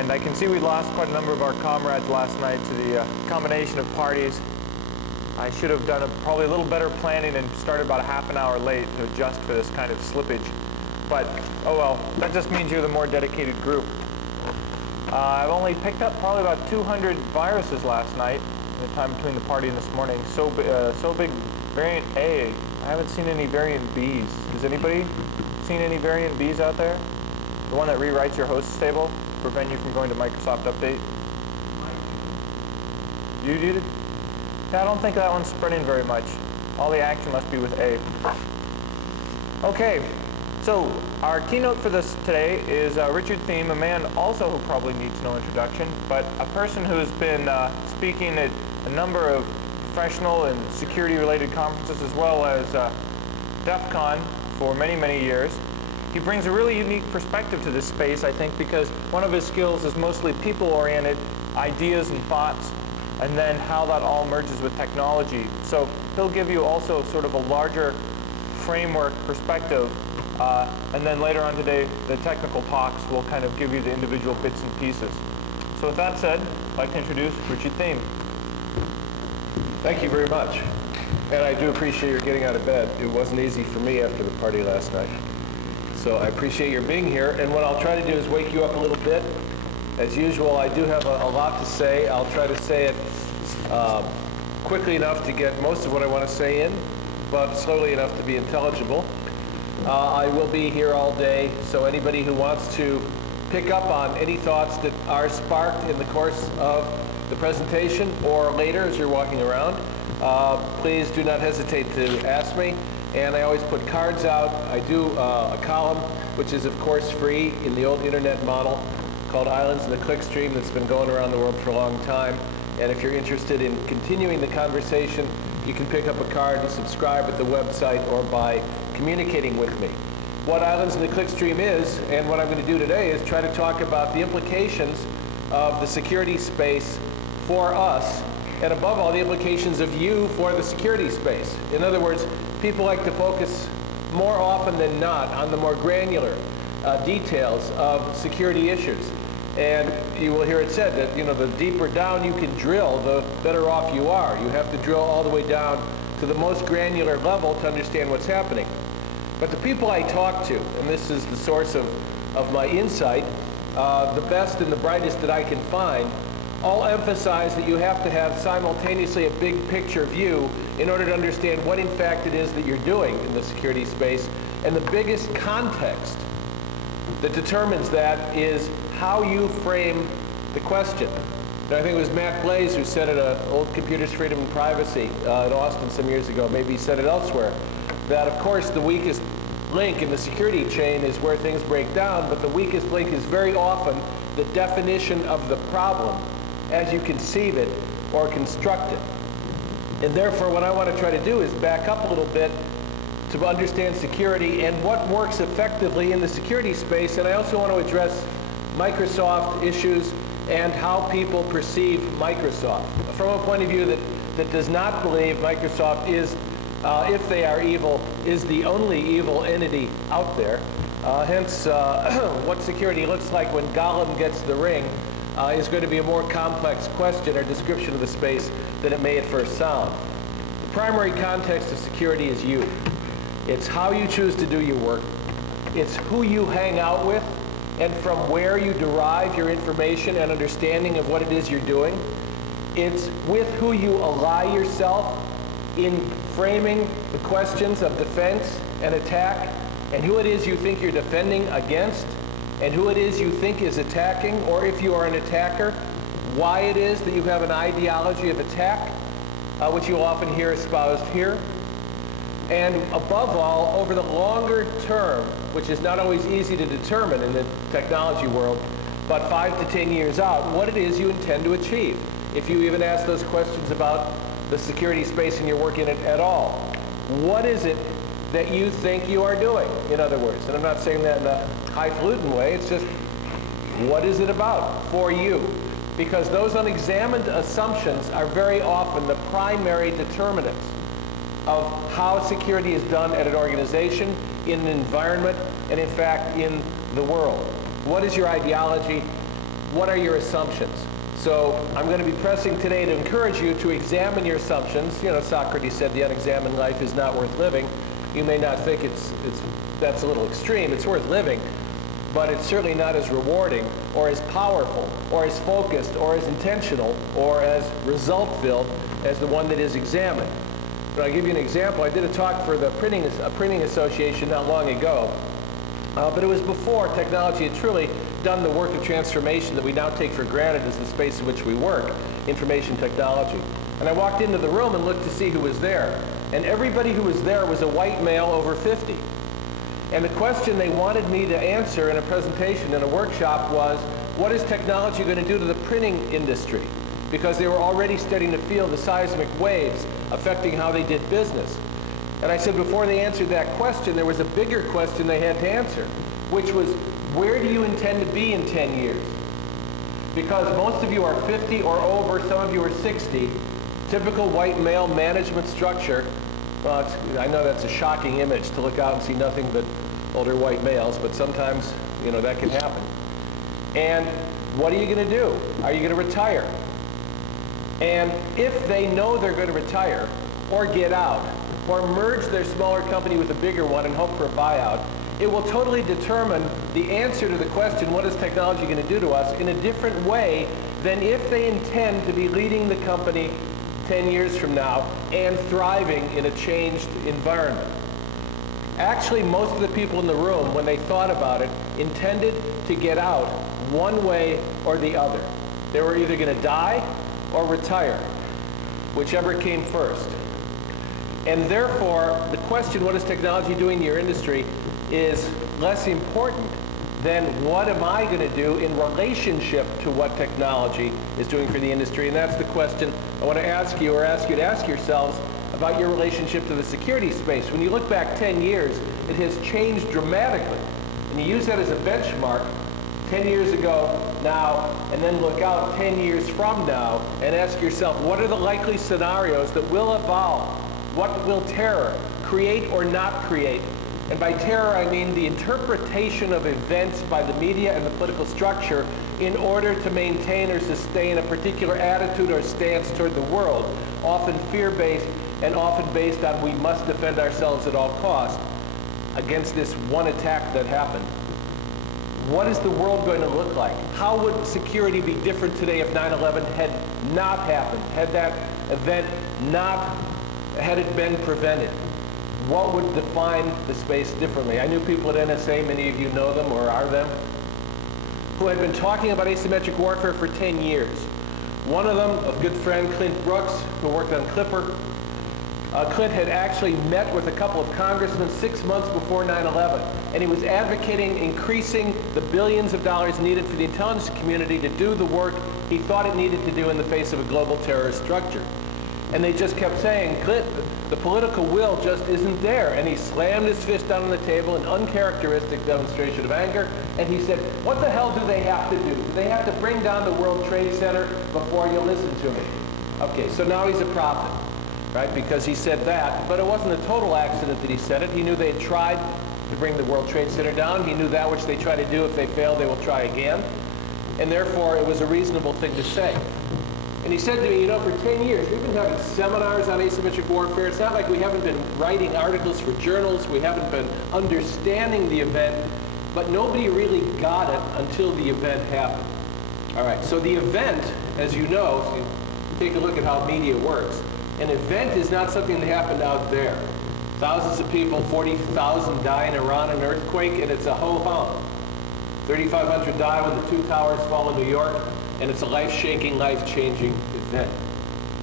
And I can see we lost quite a number of our comrades last night to the combination of parties. I should have done probably a little better planning and started about a half an hour late to adjust for this kind of slippage. But, oh well, that just means you're the more dedicated group. I've only picked up probably about 200 viruses last night, in the time between the party and this morning. So big, variant A. I haven't seen any variant Bs. Has anybody seen any variant Bs out there? The one that rewrites your host table to prevent you from going to Microsoft Update? You did? Yeah, I don't think that one's spreading very much. All the action must be with A. Okay, so our keynote for this today is Richard Thieme, a man also who probably needs no introduction, but a person who's been speaking at a number of professional and security-related conferences as well as DEF CON for many, many years. He brings a really unique perspective to this space, I think, because one of his skills is mostly people-oriented ideas and thoughts, and then how that all merges with technology. So he'll give you also sort of a larger framework perspective, and then later on today, the technical talks will kind of give you the individual bits and pieces. So with that said, I'd like to introduce Richard Thieme. Thank you very much. And I do appreciate your getting out of bed. It wasn't easy for me after the party last night. So I appreciate your being here, and what I'll try to do is wake you up a little bit. As usual, I do have a lot to say. I'll try to say it quickly enough to get most of what I want to say in, but slowly enough to be intelligible. I will be here all day, so anybody who wants to pick up on any thoughts that are sparked in the course of the presentation or later as you're walking around, please do not hesitate to ask me. And I always put cards out. I do a column, which is of course free in the old internet model, called Islands in the Clickstream, that's been going around the world for a long time. And if you're interested in continuing the conversation, you can pick up a card and subscribe at the website or by communicating with me. What Islands in the Clickstream is, and what I'm going to do today, is try to talk about the implications of the security space for us, and above all, the implications of you for the security space. In other words, people like to focus more often than not on the more granular details of security issues. And you will hear it said that, you know, the deeper down you can drill, the better off you are. You have to drill all the way down to the most granular level to understand what's happening. But the people I talk to, and this is the source of my insight, the best and the brightest that I can find, all emphasize that you have to have simultaneously a big picture view in order to understand what in fact it is that you're doing in the security space. And the biggest context that determines that is how you frame the question. Now, I think it was Matt Blaze who said at Old Computers, Freedom, and Privacy in Austin some years ago, maybe he said it elsewhere, that of course the weakest link in the security chain is where things break down, but the weakest link is very often the definition of the problem as you conceive it or construct it. And therefore, what I want to try to do is back up a little bit to understand security and what works effectively in the security space. And I also want to address Microsoft issues and how people perceive Microsoft from a point of view that does not believe Microsoft is, if they are evil, is the only evil entity out there. Hence, what security looks like when Gollum gets the ring is going to be a more complex question or description of the space than it may at first sound. The primary context of security is you. It's how you choose to do your work. It's who you hang out with and from where you derive your information and understanding of what it is you're doing. It's with who you ally yourself in framing the questions of defense and attack, and who it is you think you're defending against, and who it is you think is attacking, or if you are an attacker, why it is that you have an ideology of attack, which you'll often hear espoused here. And above all, over the longer term, which is not always easy to determine in the technology world, but 5 to 10 years out, what it is you intend to achieve. If you even ask those questions about the security space and you're working in it at all. What is it that you think you are doing, in other words? And I'm not saying that in a highfalutin way, it's just, what is it about for you? Because those unexamined assumptions are very often the primary determinants of how security is done at an organization, in an environment, and in fact in the world. What is your ideology? what are your assumptions? So I'm going to be pressing today to encourage you to examine your assumptions. You know, Socrates said the unexamined life is not worth living. You may not think that's a little extreme. It's worth living, but it's certainly not as rewarding or as powerful or as focused or as intentional or as result-filled as the one that is examined. But I'll give you an example. I did a talk for the Printing Association not long ago, but it was before technology had truly done the work of transformation that we now take for granted as the space in which we work, information technology. And I walked into the room and looked to see who was there. And everybody who was there was a white male over 50. And the question they wanted me to answer in a presentation in a workshop was, what is technology going to do to the printing industry? Because they were already starting to feel the seismic waves affecting how they did business. And I said before they answered that question, there was a bigger question they had to answer, which was, where do you intend to be in 10 years? Because most of you are 50 or over, some of you are 60, typical white male management structure. Well, I know that's a shocking image to look out and see nothing but older white males, but sometimes, you know, that can happen. And what are you going to do? Are you going to retire? And if they know they're going to retire, or get out, or merge their smaller company with a bigger one and hope for a buyout, it will totally determine the answer to the question, what is technology going to do to us, in a different way than if they intend to be leading the company 10 years from now and thriving in a changed environment. Actually, most of the people in the room, when they thought about it, intended to get out one way or the other. They were either going to die or retire, whichever came first. And therefore, the question, what is technology doing to your industry, is less important than what am I going to do in relationship to what technology is doing for the industry. And that's the question I want to ask you, or ask you to ask yourselves about your relationship to the security space. When you look back 10 years, it has changed dramatically. And you use that as a benchmark, 10 years ago, now, and then look out 10 years from now and ask yourself, what are the likely scenarios that will evolve? What will terror create or not create? And by terror, I mean the interpretation of events by the media and the political structure in order to maintain or sustain a particular attitude or stance toward the world, often fear-based and often based on we must defend ourselves at all costs against this one attack that happened. What is the world going to look like? How would security be different today if 9/11 had not happened, had that event had it been prevented? What would define the space differently? I knew people at NSA, many of you know them or are them, who had been talking about asymmetric warfare for 10 years. One of them, a good friend, Clint Brooks, who worked on Clipper. Clint had actually met with a couple of congressmen 6 months before 9/11, and he was advocating increasing the billions of dollars needed for the intelligence community to do the work he thought it needed to do in the face of a global terrorist structure. And they just kept saying, Clint, the political will just isn't there. And he slammed his fist down on the table, an uncharacteristic demonstration of anger, and he said, what the hell do they have to do? Do they have to bring down the World Trade Center before you listen to me? Okay, so now he's a prophet, right? Because he said that, but it wasn't a total accident that he said it. He knew they had tried to bring the World Trade Center down. He knew that which they try to do, if they fail, they will try again. And therefore, it was a reasonable thing to say. And he said to me, you know, for 10 years, we've been having seminars on asymmetric warfare. It's not like we haven't been writing articles for journals. We haven't been understanding the event, but nobody really got it until the event happened. All right, so the event, as you know, if you take a look at how media works, an event is not something that happened out there. Thousands of people, 40,000 die in Iran in an earthquake, and it's a ho-hum. 3,500 die when the two towers fall in New York, and it's a life-shaking, life-changing event.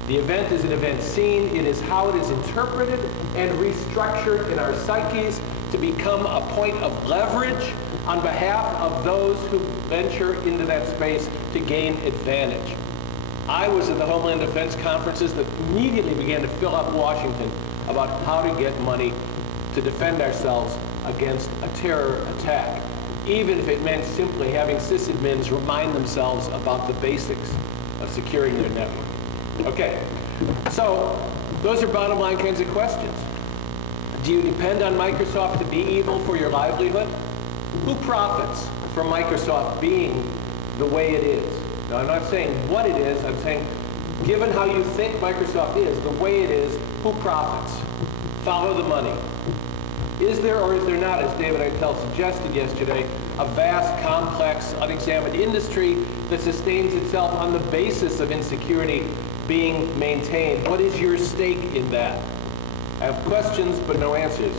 The event is an event seen. It is how it is interpreted and restructured in our psyches to become a point of leverage on behalf of those who venture into that space to gain advantage. I was at the Homeland Defense conferences that immediately began to fill up Washington about how to get money to defend ourselves against a terror attack, even if it meant simply having sysadmins remind themselves about the basics of securing their network. Okay, so those are bottom line kinds of questions. Do you depend on Microsoft to be evil for your livelihood? Who profits from Microsoft being the way it is. Now, I'm not saying what it is. I'm saying, given how you think Microsoft is, the way it is, who profits? Follow the money. Is there or is there not, as David Eitel suggested yesterday, a vast, complex, unexamined industry that sustains itself on the basis of insecurity being maintained? What is your stake in that? I have questions, but no answers.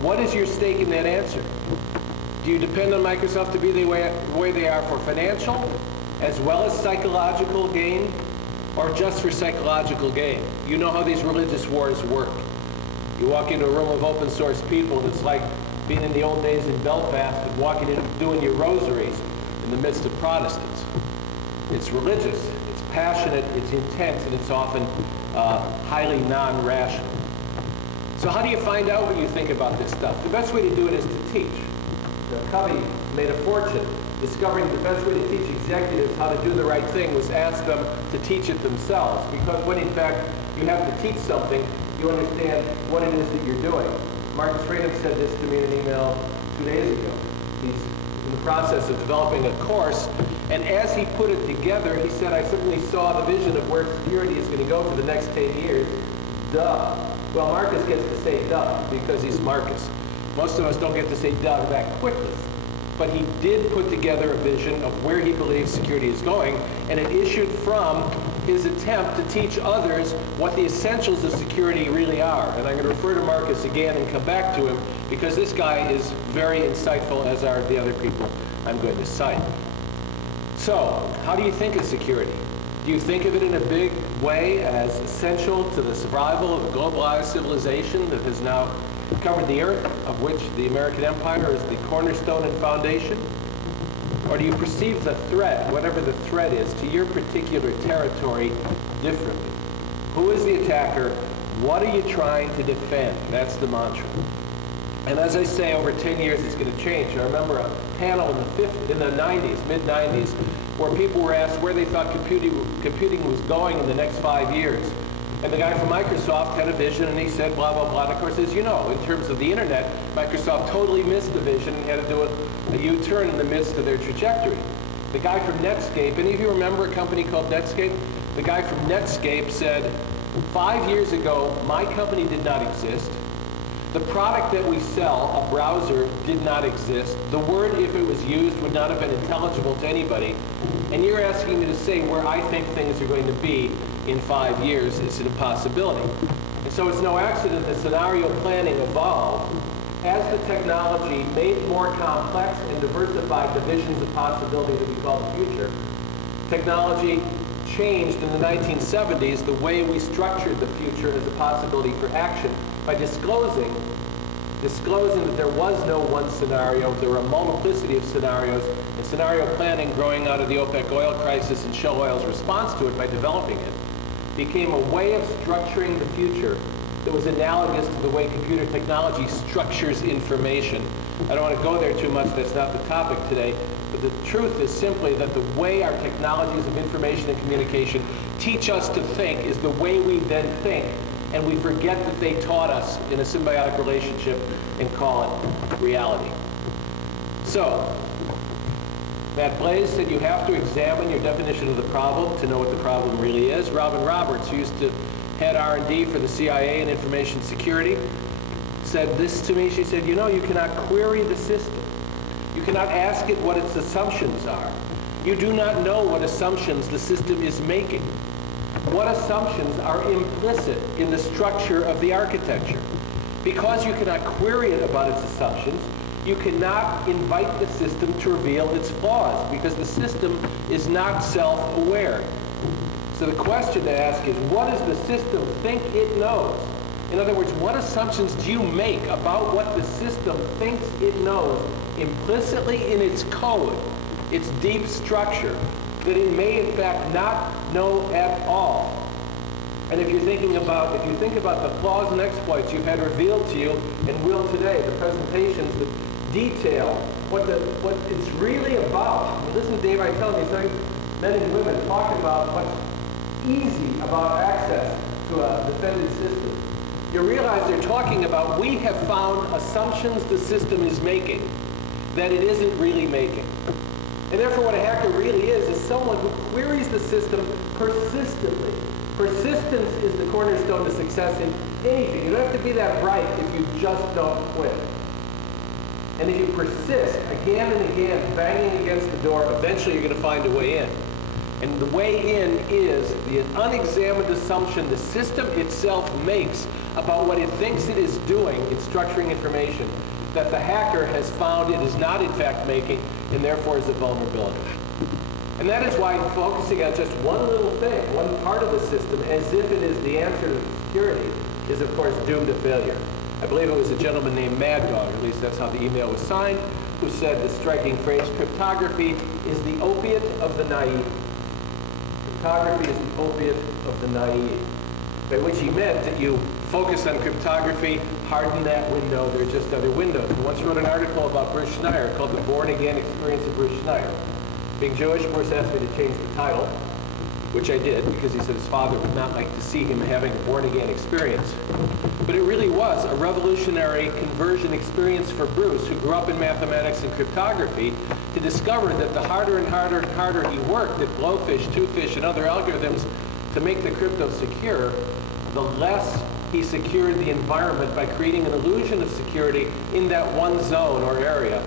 What is your stake in that answer? Do you depend on Microsoft to be the way they are for financial, as well as psychological gain, or just for psychological gain? You know how these religious wars work. You walk into a room of open source people, and it's like being in the old days in Belfast and walking in doing your rosaries in the midst of Protestants. It's religious, it's passionate, it's intense, and it's often highly non-rational. So how do you find out what you think about this stuff? The best way to do it is to teach. Covey made a fortune discovering the best way to teach executives how to do the right thing was ask them to teach it themselves, because when in fact you have to teach something, you understand what it is that you're doing. Marcus Freedom said this to me in an email 2 days ago. He's in the process of developing a course, and as he put it together, he said, I suddenly saw the vision of where security is going to go for the next 10 years. Duh. Well, Marcus gets to say duh because he's Marcus. Most of us don't get to say duh that quickly. But he did put together a vision of where he believes security is going, and it issued from his attempt to teach others what the essentials of security really are. And I'm going to refer to Marcus again and come back to him, because this guy is very insightful, as are the other people I'm going to cite. So, how do you think of security? Do you think of it in a big way as essential to the survival of a globalized civilization that has now covered the earth, of which the American empire is the cornerstone and foundation? Or do you perceive the threat, whatever the threat is, to your particular territory differently? Who is the attacker? What are you trying to defend? That's the mantra. And as I say, over 10 years it's going to change. I remember a panel in the 90s, mid-90s, where people were asked where they thought computing was going in the next 5 years. And the guy from Microsoft had a vision, and he said, blah, blah, blah. And of course, as you know, in terms of the internet, Microsoft totally missed the vision and had to do a U-turn in the midst of their trajectory. The guy from Netscape, any of you remember a company called Netscape? The guy from Netscape said, 5 years ago, my company did not exist. The product that we sell, a browser, did not exist. The word, if it was used, would not have been intelligible to anybody. And you're asking me to say where I think things are going to be in 5 years. It's an impossibility. And so it's no accident that scenario planning evolved as the technology made more complex and diversified the visions of possibility that we call the future. Technology changed in the 1970s the way we structured the future as a possibility for action by disclosing that there was no one scenario. There were a multiplicity of scenarios, and scenario planning, growing out of the OPEC oil crisis and Shell Oil's response to it by developing it, became a way of structuring the future that was analogous to the way computer technology structures information. I don't want to go there too much, that's not the topic today, but the truth is simply that the way our technologies of information and communication teach us to think is the way we then think, and we forget that they taught us in a symbiotic relationship and call it reality. So, Matt Blaze said you have to examine your definition of the problem to know what the problem really is. Robin Roberts, who used to head R&D for the CIA and information security, said this to me. She said, you know, you cannot query the system. You cannot ask it what its assumptions are. You do not know what assumptions the system is making. What assumptions are implicit in the structure of the architecture? Because you cannot query it about its assumptions, you cannot invite the system to reveal its flaws, because the system is not self-aware. So the question to ask is, what does the system think it knows? In other words, what assumptions do you make about what the system thinks it knows implicitly in its code, its deep structure, that it may in fact not know at all? And if you think about the flaws and exploits you've had revealed to you and will today, the presentations that detail what it's really about. I mean, listen to Dave Eitel, these men and women talking about what's easy about access to a defended system. You realize they're talking about, we have found assumptions the system is making that it isn't really making. And therefore, what a hacker really is someone who queries the system persistently. Persistence is the cornerstone to success in anything. You don't have to be that bright if you just don't quit. And if you persist again and again, banging against the door, eventually you're going to find a way in. And the way in is the unexamined assumption the system itself makes about what it thinks it is doing in structuring information that the hacker has found it is not in fact making, and therefore is a vulnerability. And that is why focusing on just one little thing, one part of the system, as if it is the answer to security, is of course doomed to failure. I believe it was a gentleman named Mad Dog, at least that's how the email was signed, who said the striking phrase, cryptography is the opiate of the naive. Cryptography is the opiate of the naive. By which he meant that you focus on cryptography, harden that window, there are just other windows. He once wrote an article about Bruce Schneier called The Born-Again Experience of Bruce Schneier. Being Jewish, Bruce asked me to change the title, which I did, because he said his father would not like to see him having a born-again experience. But it really was a revolutionary conversion experience for Bruce, who grew up in mathematics and cryptography, to discover that the harder and harder and harder he worked at Blowfish, Twofish, and other algorithms to make the crypto secure, the less he secured the environment by creating an illusion of security in that one zone or area,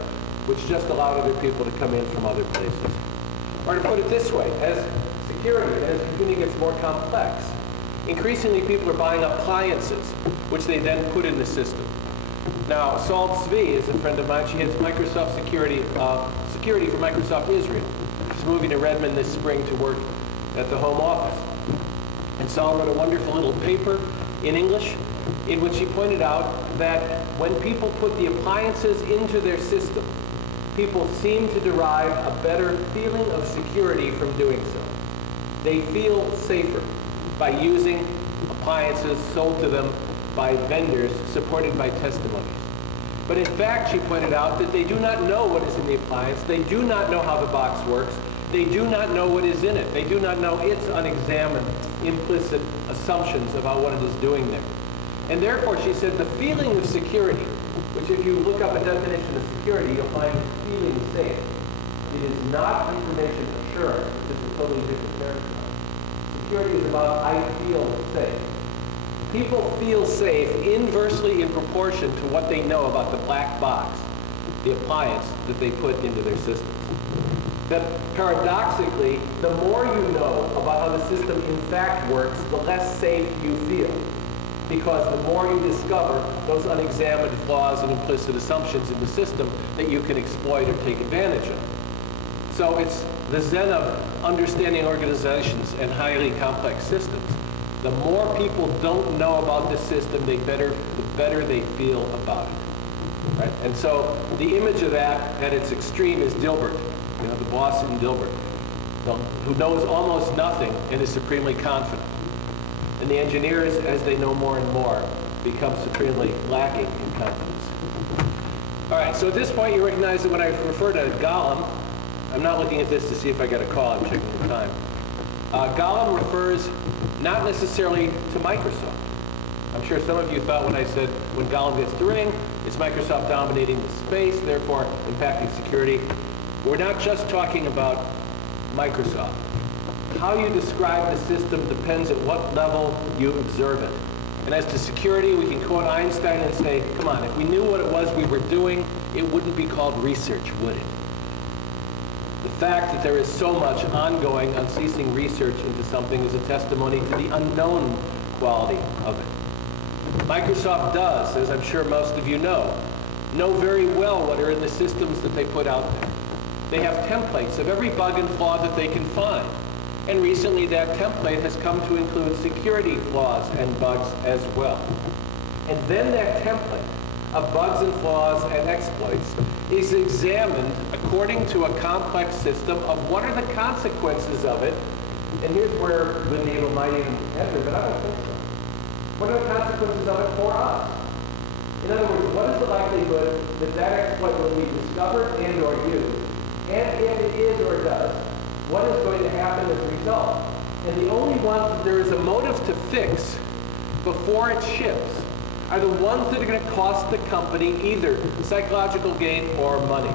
which just allowed other people to come in from other places. Or to put it this way, as security and as computing gets more complex, increasingly people are buying appliances, which they then put in the system. Now, Salt Zvi is a friend of mine. She has Microsoft security for Microsoft Israel. She's moving to Redmond this spring to work at the home office. And Sal wrote a wonderful little paper in English in which he pointed out that when people put the appliances into their system, people seem to derive a better feeling of security from doing so. They feel safer by using appliances sold to them by vendors supported by testimonies. But in fact, she pointed out that they do not know what is in the appliance. They do not know how the box works. They do not know what is in it. They do not know its unexamined, implicit assumptions about what it is doing there. And therefore, she said, the feeling of security, which if you look up a definition of security, you'll find feeling safe. It is not information assurance, which is a totally different paradigm. Security is about I feel safe. People feel safe inversely in proportion to what they know about the black box, the appliance that they put into their systems. That paradoxically, the more you know about how the system in fact works, the less safe you feel. Because the more you discover those unexamined flaws and implicit assumptions in the system that you can exploit or take advantage of. So it's the zen of understanding organizations and highly complex systems. The more people don't know about the system, the better they feel about it. Right? And so the image of that at its extreme is Dilbert, you know, the boss in Dilbert, who knows almost nothing and is supremely confident. And the engineers, as they know more and more, become supremely lacking in confidence. All right, so at this point you recognize that when I refer to Golem, I'm not looking at this to see if I got a call, I'm checking the time. Golem refers not necessarily to Microsoft. I'm sure some of you thought when I said when Golem gets to ring, it's Microsoft dominating the space, therefore impacting security. We're not just talking about Microsoft. How you describe the system depends at what level you observe it. And as to security, we can quote Einstein and say, come on, if we knew what it was we were doing, it wouldn't be called research, would it? The fact that there is so much ongoing, unceasing research into something is a testimony to the unknown quality of it. Microsoft does, as I'm sure most of you know very well what are in the systems that they put out there. They have templates of every bug and flaw that they can find. And recently that template has come to include security flaws and bugs as well. And then that template of bugs and flaws and exploits is examined according to a complex system of what are the consequences of it. And here's where the needle might even enter, but I don't think so. What are the consequences of it for us? In other words, what is the likelihood that that exploit will be discovered and or used? And if it is or does, what is going to happen as a result? And the only ones that there is a motive to fix before it ships are the ones that are going to cost the company either psychological gain or money.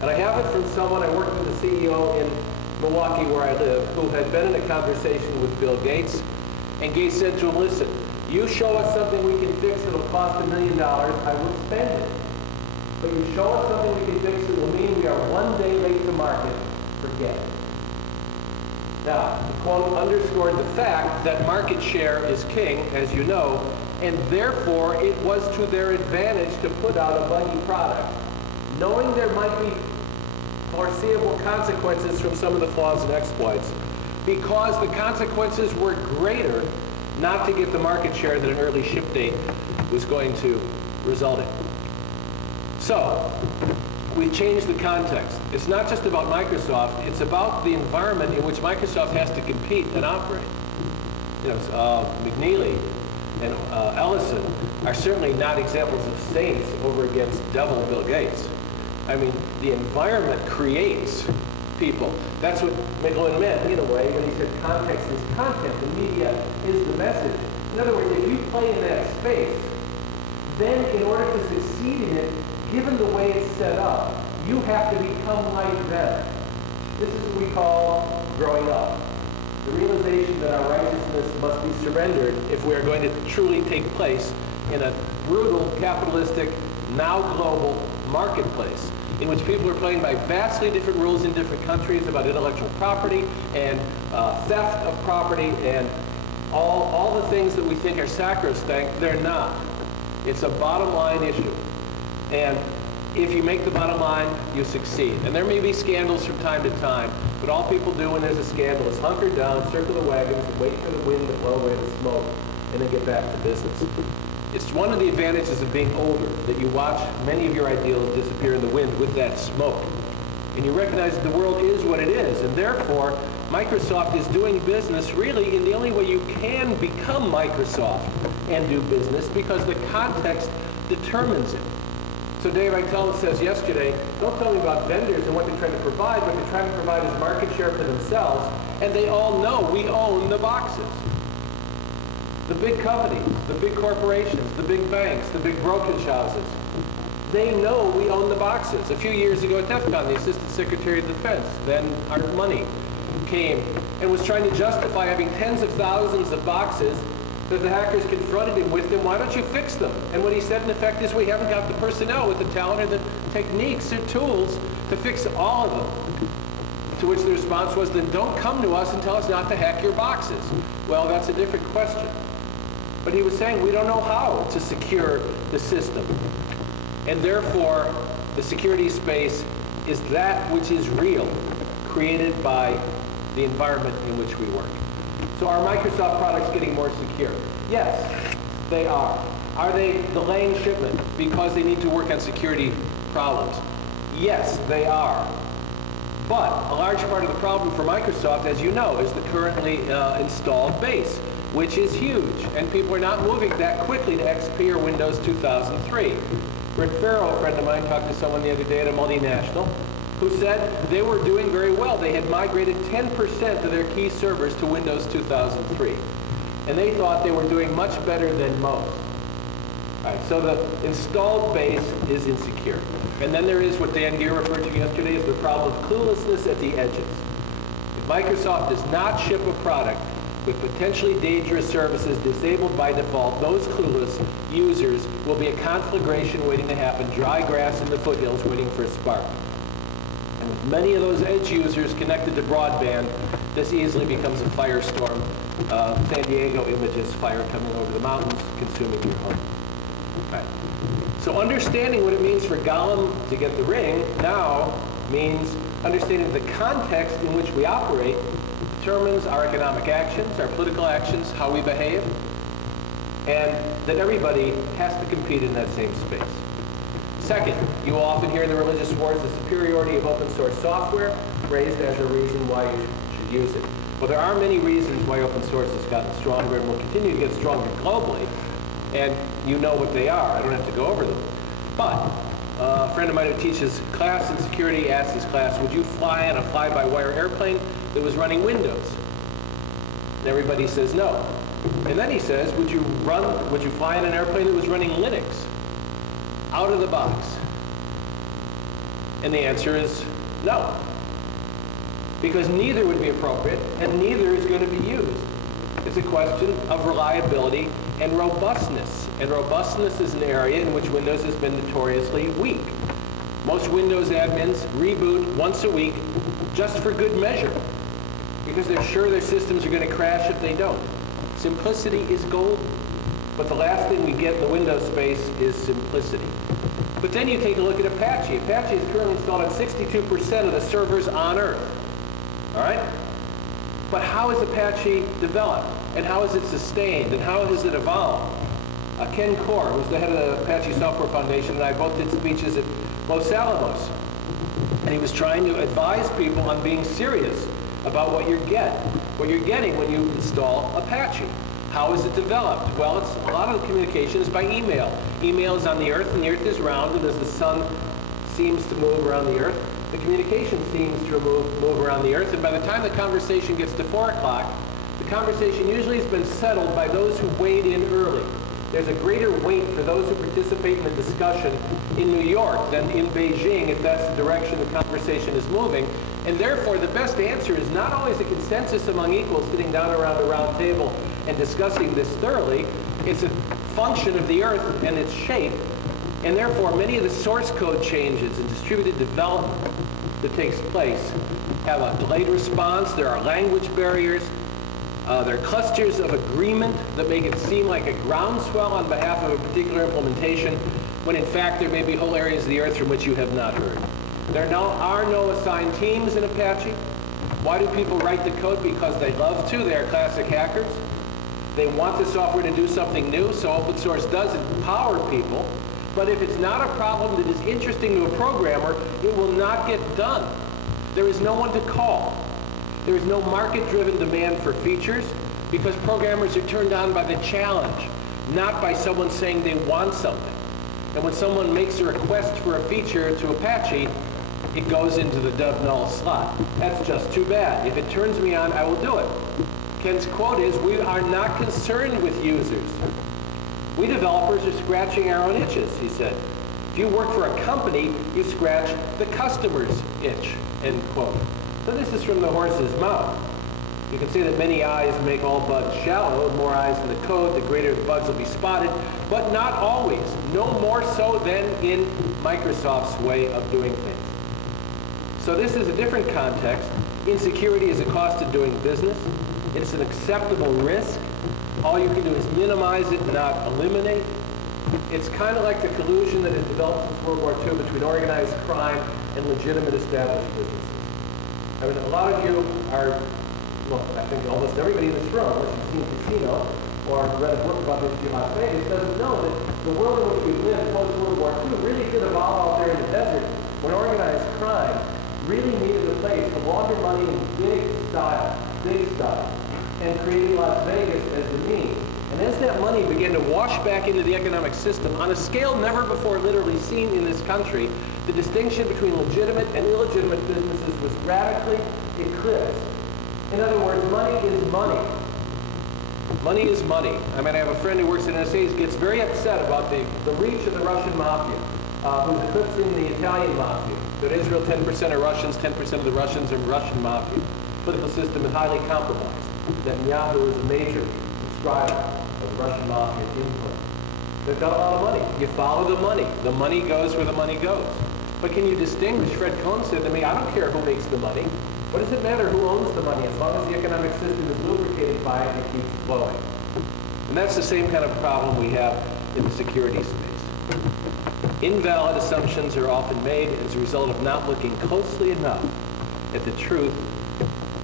And I have it from someone, I worked with a CEO in Milwaukee where I live, who had been in a conversation with Bill Gates, and Gates said to him, listen, you show us something we can fix that'll cost $1 million, I will spend it. But you show us something we can fix that will mean we are one day late to market, forget it. Now, the quote underscored the fact that market share is king, as you know, and therefore it was to their advantage to put out a buggy product, knowing there might be foreseeable consequences from some of the flaws and exploits, because the consequences were greater not to get the market share that an early ship date was going to result in. So, we changed the context. It's not just about Microsoft, it's about the environment in which Microsoft has to compete and operate. You know, McNeely and Ellison are certainly not examples of saints over against devil Bill Gates. I mean, the environment creates people. That's what McLuhan meant, in a way, when he said context is content, the media is the message. In other words, if you play in that space, then in order to succeed in it, given the way it's set up, you have to become like them. This is what we call growing up. The realization that our righteousness must be surrendered if we are going to truly take place in a brutal, capitalistic, now global marketplace in which people are playing by vastly different rules in different countries about intellectual property and theft of property and all the things that we think are sacrosanct. They're not. It's a bottom line issue. And if you make the bottom line, you succeed. And there may be scandals from time to time, but all people do when there's a scandal is hunker down, circle the wagons, and wait for the wind to blow away the smoke, and then get back to business. It's one of the advantages of being older, that you watch many of your ideals disappear in the wind with that smoke. And you recognize that the world is what it is, and therefore, Microsoft is doing business really in the only way you can become Microsoft and do business, because the context determines it. So Dave Vitale says yesterday, don't tell me about vendors and what they're trying to provide. What they're trying to provide is market share for themselves, and they all know we own the boxes. The big companies, the big corporations, the big banks, the big brokerage houses, they know we own the boxes. A few years ago at DEF CON, the Assistant Secretary of Defense, then Art Money, came and was trying to justify having tens of thousands of boxes that the hackers confronted him with them. Why don't you fix them? And what he said in effect is we haven't got the personnel with the talent or the techniques or tools to fix all of them. To which the response was, then don't come to us and tell us not to hack your boxes. Well, that's a different question. But he was saying we don't know how to secure the system. And therefore, the security space is that which is real, created by the environment in which we work. So are Microsoft products getting more secure? Yes, they are. Are they delaying shipment because they need to work on security problems? Yes, they are. But a large part of the problem for Microsoft, as you know, is the currently installed base, which is huge, and people are not moving that quickly to XP or Windows 2003. Rick Farrow, a friend of mine, talked to someone the other day at a multinational who said they were doing very well. They had migrated 10% of their key servers to Windows 2003. And they thought they were doing much better than most. All right, so the installed base is insecure. And then there is what Dan Gear referred to yesterday as the problem of cluelessness at the edges. If Microsoft does not ship a product with potentially dangerous services disabled by default, those clueless users will be a conflagration waiting to happen, dry grass in the foothills waiting for a spark. And with many of those edge users connected to broadband, this easily becomes a firestorm. San Diego images fire coming over the mountains, consuming your home. Right. So understanding what it means for Gollum to get the ring now means understanding the context in which we operate determines our economic actions, our political actions, how we behave, and that everybody has to compete in that same space. Second, you will often hear in the religious wars the superiority of open source software raised as a reason why you should use it. Well, there are many reasons why open source has gotten stronger and will continue to get stronger globally, and you know what they are. I don't have to go over them. But a friend of mine who teaches class in security asked his class, would you fly on a fly-by-wire airplane that was running Windows? And everybody says no. And then he says, would you fly in an airplane that was running Linux? Out of the box. And the answer is no. Because neither would be appropriate, and neither is going to be used. It's a question of reliability and robustness. And robustness is an area in which Windows has been notoriously weak. Most Windows admins reboot once a week just for good measure, because they're sure their systems are going to crash if they don't. Simplicity is gold, but the last thing we get in the Windows space is simplicity. But then you take a look at Apache. Apache is currently installed on 62% of the servers on Earth. All right? But how is Apache developed? And how is it sustained? And how has it evolved? Ken Core, who's the head of the Apache Software Foundation, and I both did speeches at Los Alamos. And he was trying to advise people on being serious about what you're getting when you install Apache. How is it developed? Well, a lot of the communication is by email. Email is on the Earth, and the Earth is round, and as the sun seems to move around the Earth, the communication seems to move around the Earth, and by the time the conversation gets to 4 o'clock, the conversation usually has been settled by those who weighed in early. There's a greater weight for those who participate in the discussion in New York than in Beijing if that's the direction the conversation is moving. And therefore, the best answer is not always a consensus among equals sitting down around a round table and discussing this thoroughly. It's a function of the Earth and its shape. And therefore, many of the source code changes and distributed development that takes place have a delayed response. There are language barriers. There are clusters of agreement that make it seem like a groundswell on behalf of a particular implementation, when in fact there may be whole areas of the Earth from which you have not heard. There are no assigned teams in Apache. Why do people write the code? Because they love to. They are classic hackers. They want the software to do something new, so open source does empower people. But if it's not a problem that is interesting to a programmer, it will not get done. There is no one to call. There is no market-driven demand for features because programmers are turned on by the challenge, not by someone saying they want something. And when someone makes a request for a feature to Apache, it goes into the dev null slot. That's just too bad. If it turns me on, I will do it. Ken's quote is, "We are not concerned with users. We developers are scratching our own itches," he said. If you work for a company, you scratch the customer's itch, end quote. So this is from the horse's mouth. You can say that many eyes make all bugs shallow. The more eyes in the code, the greater the bugs will be spotted, but not always. No more so than in Microsoft's way of doing things. So this is a different context. Insecurity is a cost of doing business. It's an acceptable risk. All you can do is minimize it, not eliminate. It's kind of like the collusion that has developed since World War II between organized crime and legitimate established businesses. I mean, a lot of you are, well, I think almost everybody in this room, unless you've seen Keynote or read a book about this in Las Vegas, doesn't know that the world in which we live post-World War II really did evolve out there in the desert when organized crime really needed a place to launder money in big style, and creating Las Vegas as the means. And as that money began to wash back into the economic system on a scale never before literally seen in this country, the distinction between legitimate and illegitimate businesses was radically eclipsed. In other words, money is money. Money is money. I mean, I have a friend who works at NSA who gets very upset about the reach of the Russian mafia, who's eclipsing the Italian mafia. That Israel, 10% are Russians, 10% of the Russians are Russian mafia. The political system is highly compromised. Netanyahu is a major subscriber of Russian mafia input. They've got a lot of money. You follow the money. The money goes where the money goes. But can you distinguish? Fred Cohn said to me, I don't care who makes the money. What does it matter who owns the money? As long as the economic system is lubricated by it, it keeps flowing. And that's the same kind of problem we have in the security space. Invalid assumptions are often made as a result of not looking closely enough at the truth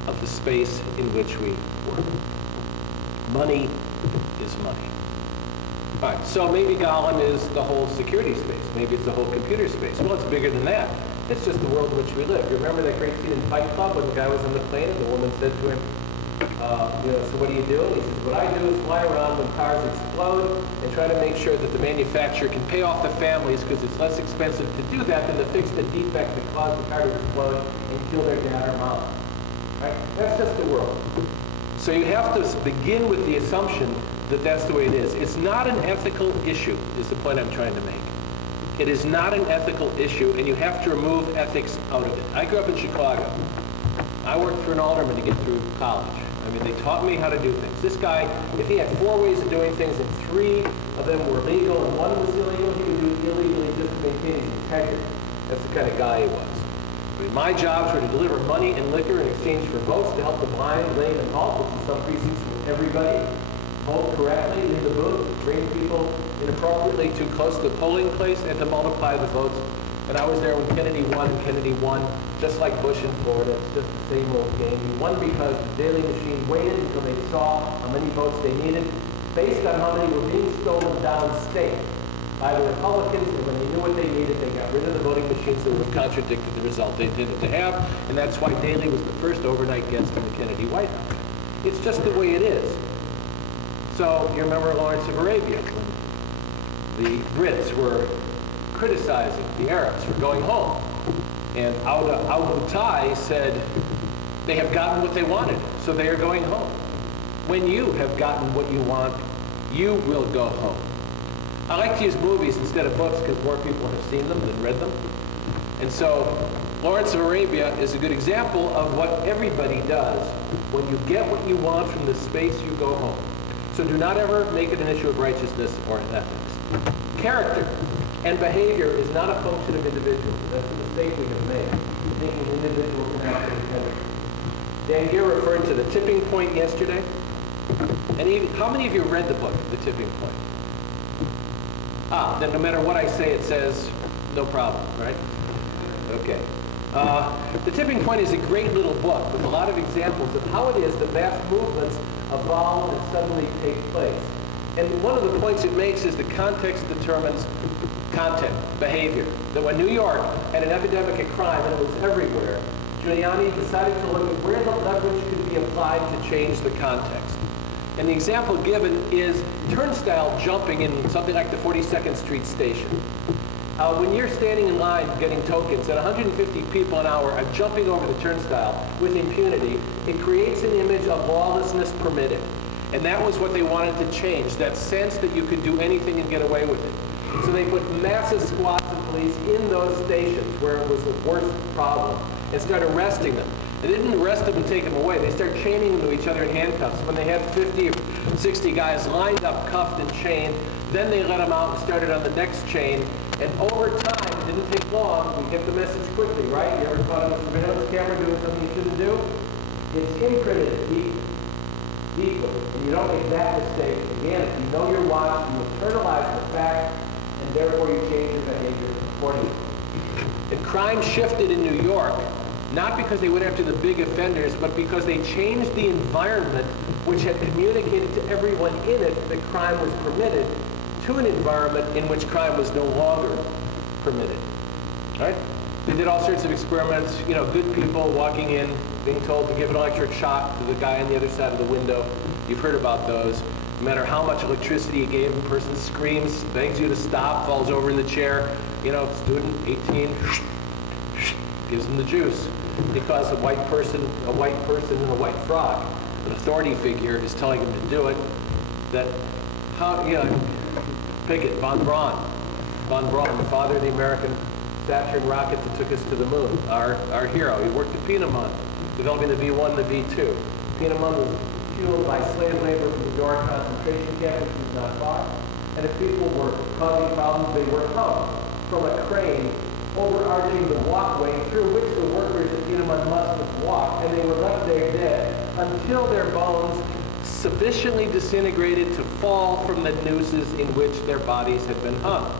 of the space in which we work. Money is money. All right, so maybe Golem is the whole security space. Maybe it's the whole computer space. Well, it's bigger than that. It's just the world in which we live. You remember that great scene in Fight Club when the guy was on the plane and the woman said to him, so what do you do? And he says, what I do is fly around when cars explode and try to make sure that the manufacturer can pay off the families because it's less expensive to do that than to fix the defect that caused the car to explode and kill their dad or mom. Right? That's just the world. So you have to begin with the assumption that that's the way it is. It's not an ethical issue, is the point I'm trying to make. It is not an ethical issue, and you have to remove ethics out of it. I grew up in Chicago. I worked for an alderman to get through college. I mean, they taught me how to do things. This guy, if he had 4 ways of doing things and 3 of them were legal and 1 was illegal, he would do it illegally just to maintain his integrity. That's the kind of guy he was. I mean, my jobs were to deliver money and liquor in exchange for votes to help the blind, lame, and halt, which in some precincts with everybody. Vote correctly, leave the booth, bring people inappropriately too close to the polling place, and to multiply the votes. And I was there when Kennedy won, just like Bush in Florida. It's just the same old game. He won because the Daily Machine waited until they saw how many votes they needed, based on how many were being stolen downstate by the Republicans, and when they knew what they needed, they got rid of the voting machines that would have contradicted the result they did it to have, and that's why Daley was the first overnight guest in the Kennedy White House. It's just the way it is. So you remember Lawrence of Arabia, when the Brits were criticizing the Arabs for going home, and Al-Butai said, they have gotten what they wanted, so they are going home. When you have gotten what you want, you will go home. I like to use movies instead of books because more people have seen them than read them. And so Lawrence of Arabia is a good example of what everybody does. When you get what you want from the space, you go home. So do not ever make it an issue of righteousness or ethics. Character and behavior is not a function of individuals. That's a mistake we have made, thinking individuals can act independently. Dan Gear referred to the tipping point yesterday. And how many of you read the book, The Tipping Point? Then no matter what I say, it says, no problem, right? Okay. The Tipping Point is a great little book with a lot of examples of how it is that vast movements evolve and suddenly take place. And one of the points it makes is the context determines content, behavior. That when New York had an epidemic of crime and it was everywhere, Giuliani decided to look at where the leverage could be applied to change the context. And the example given is turnstile jumping in something like the 42nd Street station. When you're standing in line getting tokens and 150 people an hour are jumping over the turnstile with impunity, it creates an image of lawlessness permitted. And that was what they wanted to change, that sense that you could do anything and get away with it. So they put massive squads of police in those stations where it was the worst problem and started arresting them. They didn't arrest them and take them away. They started chaining them to each other in handcuffs. When they had 50 or 60 guys lined up, cuffed and chained, then they let them out and started on the next chain. And over time, it didn't take long, we get the message quickly, right? You ever caught a surveillance camera doing something you shouldn't do? It's imprinted deeply, and you don't make that mistake. Again, if you know your watch, you internalize the fact, and therefore you change your behavior accordingly. And crime shifted in New York, not because they went after the big offenders, but because they changed the environment which had communicated to everyone in it that crime was permitted, to an environment in which crime was no longer permitted. Right? They did all sorts of experiments, you know, good people walking in, being told to give an electric shock to the guy on the other side of the window. You've heard about those. No matter how much electricity you gave, the person screams, begs you to stop, falls over in the chair. You know, student, 18, gives them the juice. Because a white person in a white frock, an authority figure, is telling him to do it, that, pick it, Von Braun, the father of the American Saturn rocket that took us to the moon, our hero. He worked at Thieme, developing the V1 and the V2. Thieme was fueled by slave labor from the Dora concentration camp, which was not far. And if people were causing problems, they were hung from a crane overarching the walkway through which the workers at Thieme must have walked, and they were left there dead until their bones sufficiently disintegrated to fall from the nooses in which their bodies had been hung.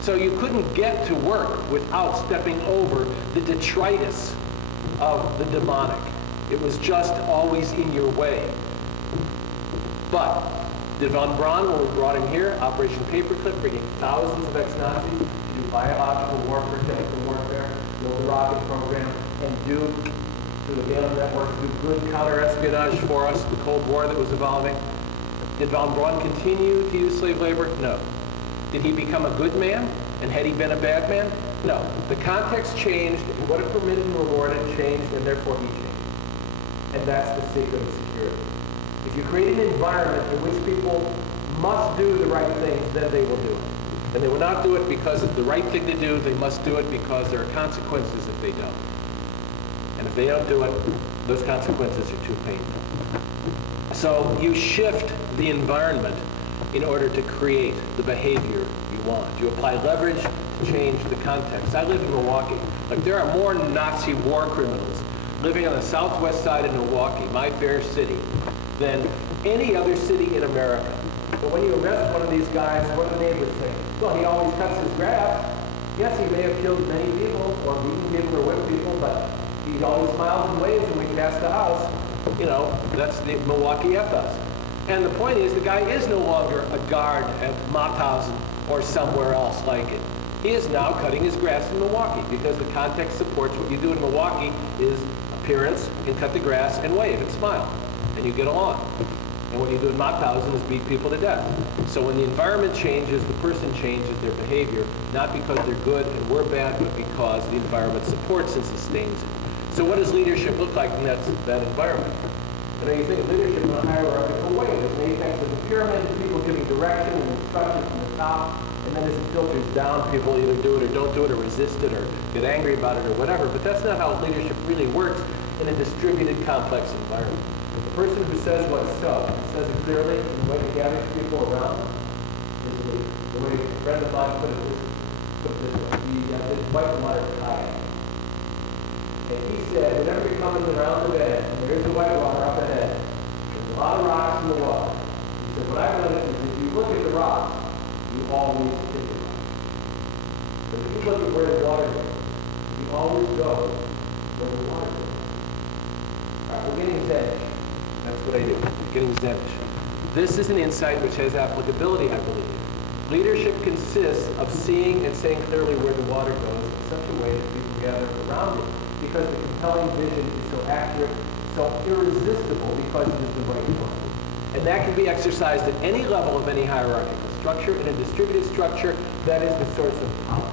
So you couldn't get to work without stepping over the detritus of the demonic. It was just always in your way. But did Von Braun, when we brought him here, Operation Paperclip, bringing thousands of ex-Nazis to do biological warfare, chemical warfare, build the rocket program, and do, through the Galen network, do good counter-espionage for us, the Cold War that was evolving? Did Von Braun continue to use slave labor? No. Did he become a good man? And had he been a bad man? No. The context changed, and what it permitted and rewarded changed, and therefore he changed. And that's the secret of security. If you create an environment in which people must do the right things, then they will do it. And they will not do it because it's the right thing to do. They must do it because there are consequences if they don't. And if they don't do it, those consequences are too painful. So you shift the environment in order to create the behavior you want. You apply leverage to change the context. I live in Milwaukee. Like, there are more Nazi war criminals living on the southwest side of Milwaukee, my fair city, than any other city in America. But when you arrest one of these guys, what do the neighbors say? Well, he always cuts his grass. Yes, he may have killed many people, or beaten people, or whipped people, but he always smiles and waves when we pass the house. You know, that's the Milwaukee ethos. And the point is, the guy is no longer a guard at Mauthausen or somewhere else like it. He is now cutting his grass in Milwaukee because the context supports what you do in Milwaukee is appearance and cut the grass and wave and smile, and you get along. And what you do in Mauthausen is beat people to death. So when the environment changes, the person changes their behavior, not because they're good and we're bad, but because the environment supports and sustains it. So what does leadership look like in that environment? You know, you think of leadership in a hierarchical way. There's an apex of the pyramid, people giving direction and instruction from the top, and then as it filters down, people either do it or don't do it or resist it or get angry about it or whatever. But that's not how leadership really works in a distributed, complex environment. The person who says what's so, and says it clearly in the way to gather people around, is the leader. The way a friend of mine put it this way. He did white water kayak. And he said, whenever you're coming around the bend, and there's the white water up ahead, there's a lot of rocks in the water. He said, what I've noticed is if you look at the rocks, you always hit the rocks. But if you look at where the water is, you always go where the water is. All right, we're getting zen. That's what I do. We're getting zen-ish. This is an insight which has applicability, I believe. Leadership consists of seeing and saying clearly where the water goes in such a way that people gather around it, because the compelling vision is so accurate, so irresistible, because it is the right one. And that can be exercised at any level of any hierarchical structure. In a distributed structure, that is the source of power.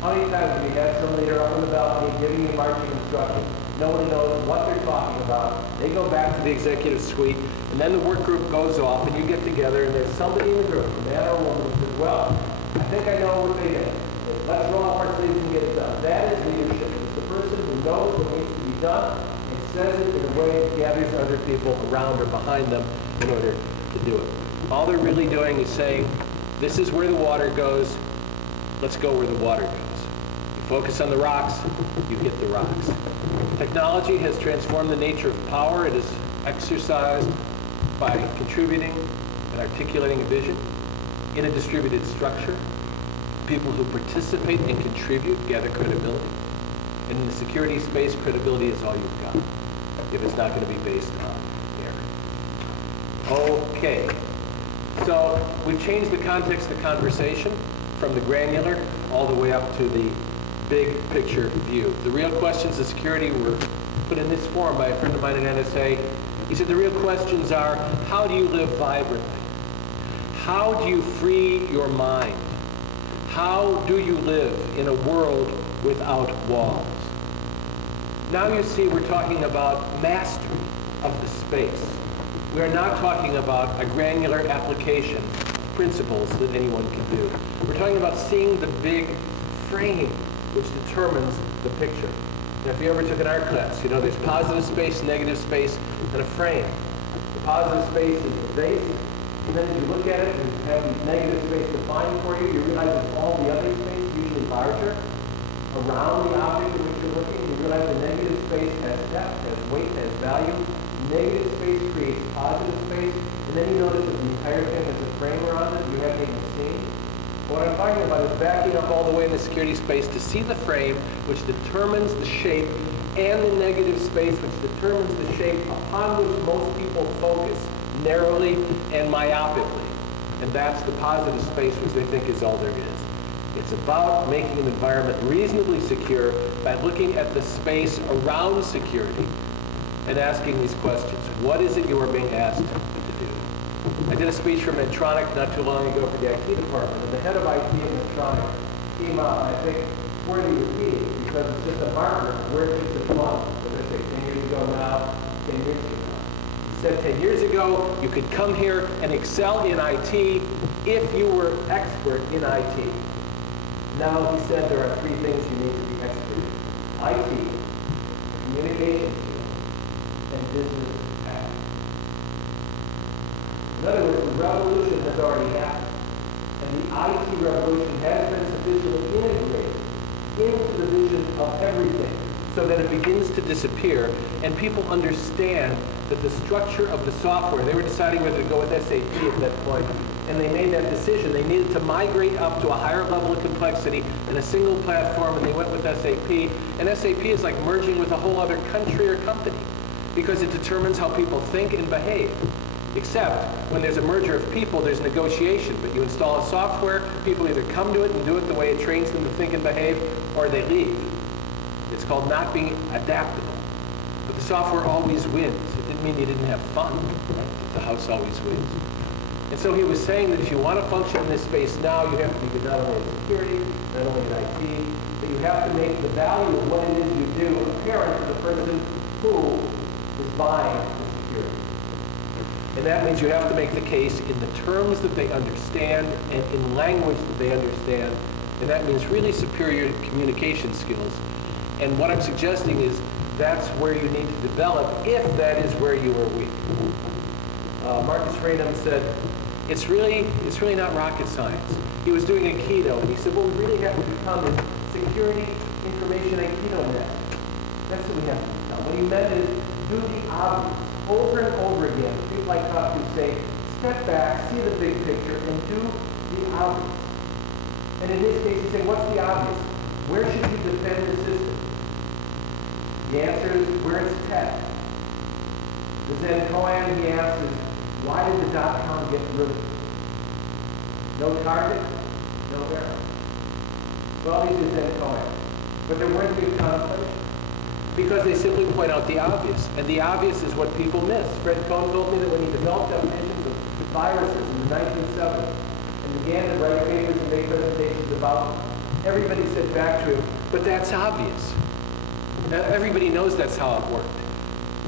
How many times have you had some leader up on the balcony giving you marching instructions? Nobody knows what they're talking about. They go back to the executive suite, and then the work group goes off, and you get together, and there's somebody in the group, a man or a woman, who says, well, I think I know what they did. Let's roll up our sleeves and get it done. That is leadership. It's the person who knows what needs to be done and says it in a way that gathers other people around or behind them in order to do it. All they're really doing is saying, this is where the water goes. Let's go where the water goes. You focus on the rocks, you hit the rocks. Technology has transformed the nature of power. It is exercised by contributing and articulating a vision in a distributed structure. People who participate and contribute gather credibility. And in the security space, credibility is all you've got, if it's not going to be based on air. Okay. So we've changed the context of the conversation from the granular all the way up to the big picture view. The real questions of security were put in this form by a friend of mine at NSA. He said the real questions are, how do you live vibrantly? How do you free your mind? How do you live in a world without walls? Now you see we're talking about mastery of the space. We are not talking about a granular application of principles that anyone can do. We're talking about seeing the big frame which determines the picture. Now, if you ever took an art class, you know there's positive space, negative space, and a frame. The positive space is the base, and then as you look at it and have the negative space defined for you, you realize that all the other space, usually larger, around the object at which you're looking, you realize the negative space has depth, has weight, has value. Negative space creates positive space, and then you notice that the entire thing has a frame around it you haven't even seen. What I'm talking about is backing up all the way in the security space to see the frame which determines the shape, and the negative space which determines the shape upon which most people focus narrowly and myopically. And that's the positive space which they think is all there is. It's about making an environment reasonably secure by looking at the space around security and asking these questions. What is it you are being asked to do? I did a speech for Medtronic not too long ago for the IT department, and the head of IT at Medtronic came out, and I think worthy repeating, because it's just a marker of where things have gone. So they say 10 years ago now, 10 years ago now. He said 10 years ago, you could come here and excel in IT if you were expert in IT. Now he said there are three things you need to be expert in: IT, communication skills, and business acumen. In other words, the revolution has already happened, and the IT revolution has been sufficiently integrated into the vision of everything so that it begins to disappear, and people understand that the structure of the software, they were deciding whether to go with SAP at that point, and they made that decision. They needed to migrate up to a higher level of complexity in a single platform, and they went with SAP. And SAP is like merging with a whole other country or company because it determines how people think and behave. Except when there's a merger of people, there's negotiation. But you install a software, people either come to it and do it the way it trains them to think and behave, or they leave. It's called not being adaptable. But the software always wins. It didn't mean you didn't have fun. Right? The house always wins. And so he was saying that if you want to function in this space now, you have to be good not only in security, not only in IT, but you have to make the value of what it is you do apparent to the person who is buying the security. And that means you have to make the case in the terms that they understand and in language that they understand. And that means really superior communication skills. And what I'm suggesting is that's where you need to develop if that is where you are weak. Marcus Raynham said, it's really not rocket science. He was doing a keynote, and he said, what we really have to become is security, information, and keynote net. That's what we have to become. What he meant is do the obvious over and over again. People like Kafka say, step back, see the big picture, and do the obvious. And in his case, he said, what's the obvious? Where should you defend the system? The answer is where it's tech. The Zen Koan, he asks, is why did the .com get ruined? No target, no error. Well, these are Zen Koan. But there weren't big conflicts because they simply point out the obvious. And the obvious is what people miss. Fred Cohn told me that when he developed definitions of viruses in the 1970s and began to write papers and make presentations about them, everybody said back to him, but that's obvious. Now, everybody knows that's how it worked.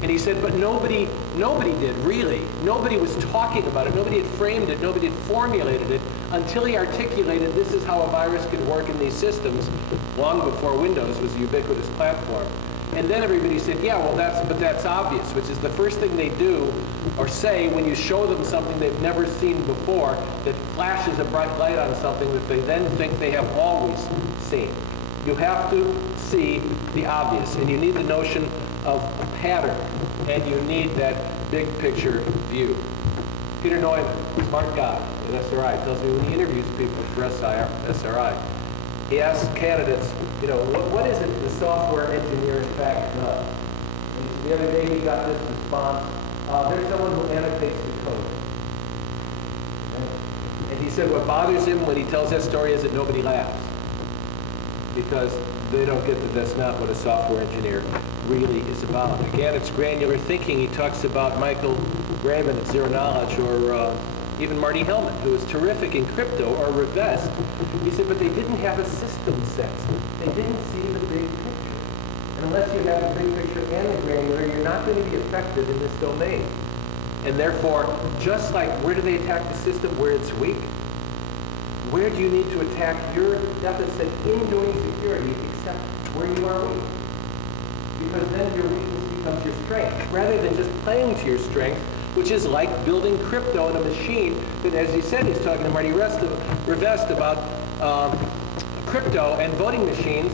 And he said, but nobody did, really. Nobody was talking about it. Nobody had framed it. Nobody had formulated it until he articulated this is how a virus could work in these systems long before Windows was a ubiquitous platform. And then everybody said, yeah, well, that's obvious, which is the first thing they do or say when you show them something they've never seen before that flashes a bright light on something that they then think they have always seen. You have to see the obvious, and you need the notion of a pattern, and you need that big picture view. Peter Neumann, smart guy at SRI, tells me when he interviews people for SRI, he asks candidates, you know, what is it the software engineer in fact does? And the other day he got this response, there's someone who annotates the code. And he said what bothers him when he tells that story is that nobody laughs, because they don't get that that's not what a software engineer really is about. Again, it's granular thinking. He talks about Michael Grayman at Zero Knowledge, or even Marty Hellman, who was terrific in crypto or Revest. He said, but they didn't have a system sense. They didn't see the big picture. And unless you have the big picture and the granular, you're not going to be effective in this domain. And therefore, just like where do they attack the system where it's weak, where do you need to attack your deficit in doing security except where you are weak? Because then your weakness becomes your strength, rather than just playing to your strength, which is like building crypto in a machine that, as he said, he's talking to Marty Revest about crypto and voting machines,